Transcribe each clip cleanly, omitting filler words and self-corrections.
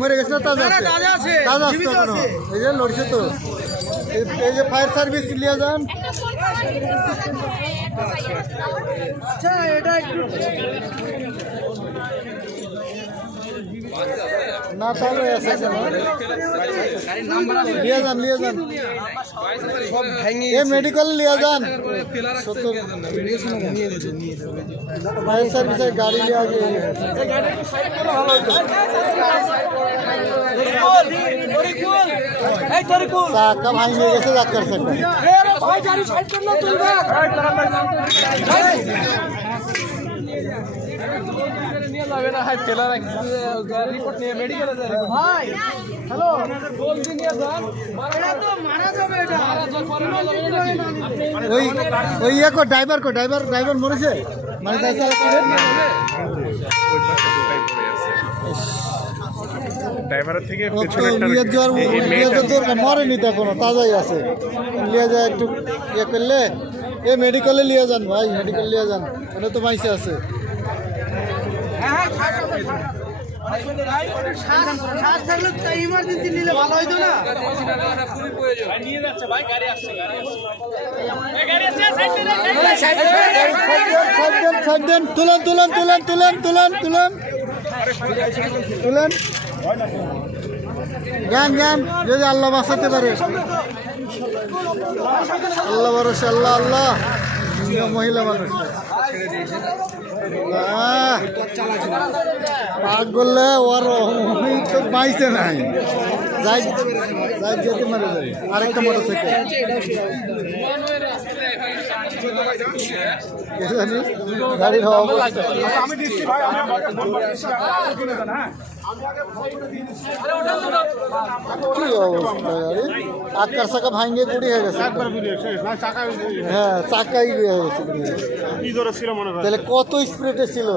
মরে গেছে না তাজা আছে এই যে লড়ছে তো এই যে ফায়ার সার্ভিস লিয়ে যান। আচ্ছা এটা একটু না তাহলে লিয়ে যান এ মেডিকেল লিয়ে যান। ফায়ার সার্ভিসের গাড়ি লিয়ে চাকা ভাঙে গেছে ডাক্তার ড্রাইভার মরেছে মানে ড্রাইভারের থেকে মরেনি তো এখনো তাজাই আছে। লিয়ে যায় একটু ইয়ে করলে এ মেডিকেলে লিয়ে যান ভাই, মেডিকেল লিয়ে যান, ওটা তো মাইসে আছে। তুলেন জ্ঞান যদি আল্লাহ বাঁচাতে পারে। আল্লাহ ভরসা, আল্লাহ মহিলা মানুষ পাক করলে ওর তো পাইছে নাই, যাই যেতে মারে যাবে। আরেকটা মোটরসাইকেল গাড়ির অবস্থা কি অবস্থা, গাড়ি আটকার চাকা ভাঙে গুড়ি হয়ে গেছে। হ্যাঁ চাকাই হয়ে গেছে। তাহলে কত স্পিডে ছিল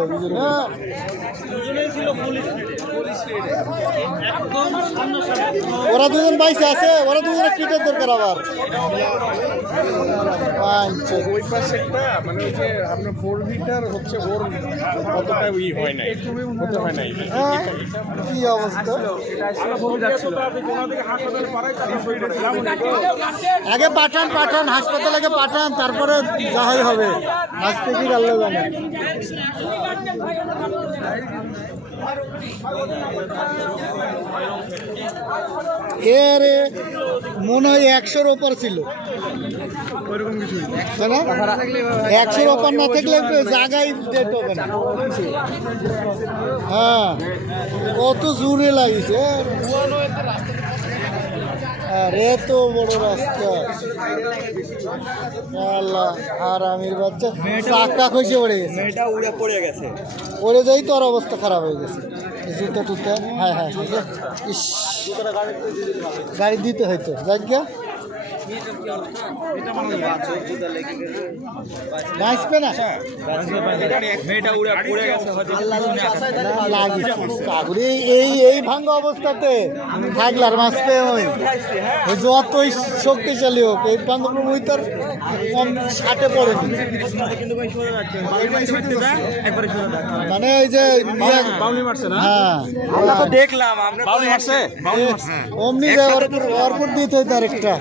ওরা দুজন বাইসে আছে, ওরা দুজনে কিটের দরকার আবার। ওই পাশেরটা মানে ওই যে আপনার 4 মিটার হচ্ছে ওর কতটা ই হয় নাই, হতে হয় নাই। কি অবস্থা, আগে পাঠান হাসপাতালে পাঠান, তারপরে যাহাই হবে। আজকে কি আল্লাহ জানে। এর মনে হয় 100-র ওপর ছিল, 100-র ওপর না থাকলে জায়গায় ডেট হবে না। হ্যাঁ কত জোরে লাগিয়েছে, আরে তো বড় রাস্তা। আল্লাহ, আর আমির বাচ্চা চাকা খসে পড়ে গেছে, পড়ে যাই তো আর অবস্থা খারাপ হয়ে গেছে। জুতা টুতা হ্যাঁ ইস গাড়ি দিতে হয়তো যাই বাঁচবে না এই ভাঙ্গা অবস্থাতে থাকলে আর বাঁচবে। ওই যতই শক্তিশালী হোক এই বান্ধব তার কম 60-এ পড়েনি। মানে এই যে হ্যাঁ দেখলাম অমনি যায় ওর দিতে হয় তার একটা